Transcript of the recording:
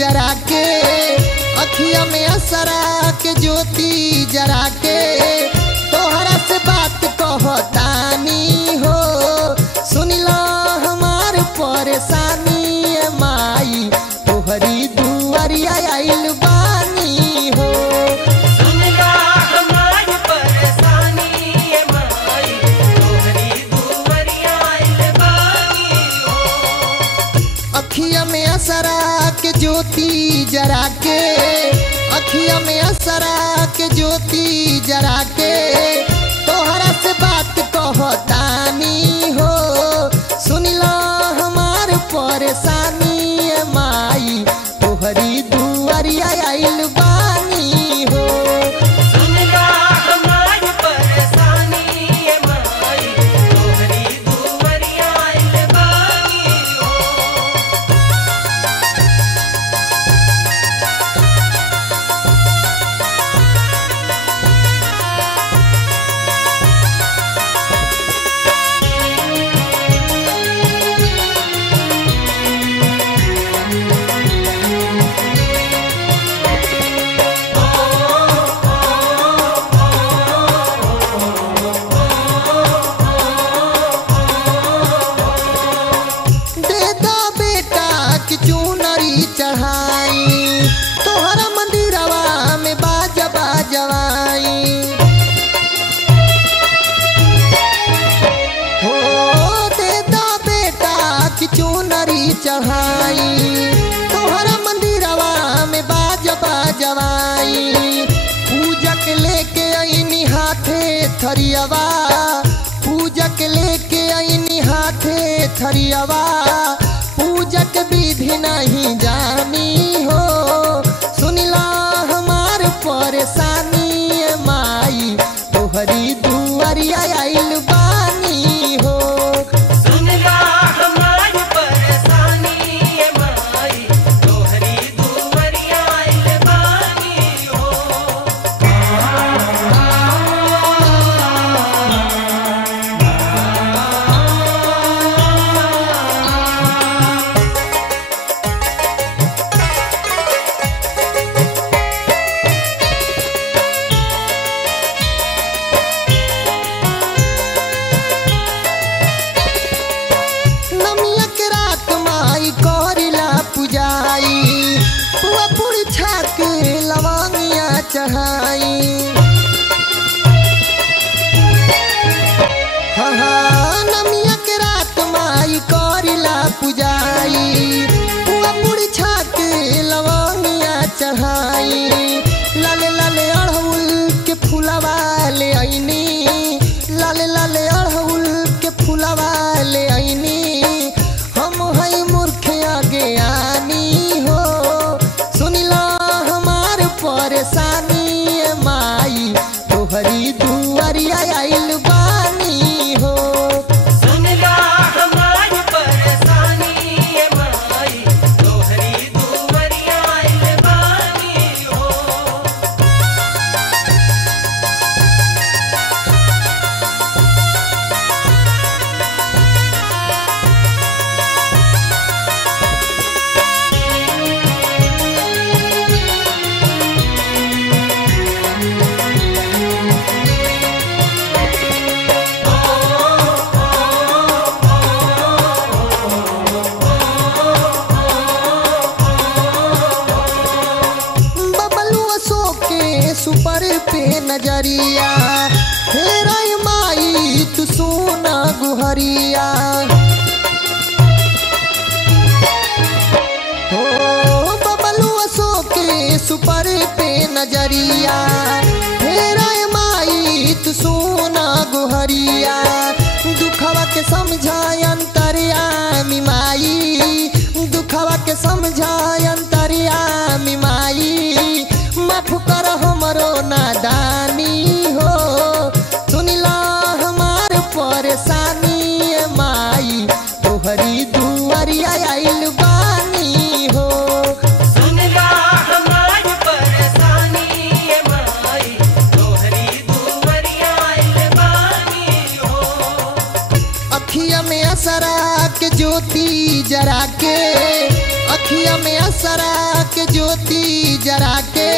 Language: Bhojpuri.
जरा के, अखिया में असरा के ज्योति जरा के तोहरा से बात कहतानी हो। सुनिला हमार परेशानी माई तोहरी दुआरिया आइल बानी हो। सुनिला हमार परेशानी माई तोहरी दुआरिया आइल बानी हो। अखिया में असरा के ज्योति जरा के, अखिया में असरा के ज्योति जरा के तोहरा से बात कहतानी हो। सुनिला हमार परेशानी माई तोहरी दुआरिया आइल बानी हो। सुनिला हमार परेशानी माई तोहरी दुआरिया आइल बानी हो। चढ़ाई तोहरा मंदिरवा में बाजा बाजवाई हो। दे दा बेटा की चुनरी चढ़ाई तोहरा मंदिरवा में बाजा बाजवाई। पूजक लेके आईनी हाथे थरियावा, पूजक लेके आईनी हाथे थरियावा पूजक विधि नहीं जानी हो। सुनिला हमार परेशानी माई तोहरी दुआरिया आइल बानी हो। सुनिला हमार परेशानी माई तोहरी दुआरिया आइल बानी हो। नमिया के रात माई करिला पुजाई, पुआ पूरी छाक लवंगिया चढ़ाई। हाँ हाँ नमिया के रात माई करिला पुजाई, पुआ पूरी छाक लवंगिया चढ़ाई। लाले लाले अड़हुल के फूलवा ले आईनी, लाले लाले अड़हुल के फूलवा ले आईनी। हम हई मूर्ख आगे आनी हो। सुनिला हमार परेशानी माई तोहरी दुआरिया आइल बानी हो। सुनिला हमार परेशानी माई तोहरी दुआरिया आइल बानी हो। बबलुआ सो के सुपर पे नजरिया हेरा माई तू सोना गुहरिया हो। बबलुआ सो के सुपर पे नजरिया हेरा माई तू सोना गुहरिया। दुखवा के समझाय अंतर्यामी माई, दुखवा के समझाय अंतर्यामी माई। माफ कर हमरो नादानी हो। सुनिला हमार परेशानी माई तोहरी दुआरिया आइल बानी हो। सुनिला हमार परेशानी माई तोहरी दुआरिया आइल बानी हो। अखिया में असरा के ज्योति जरा के, अखिया में असरा के ज्योति जरा के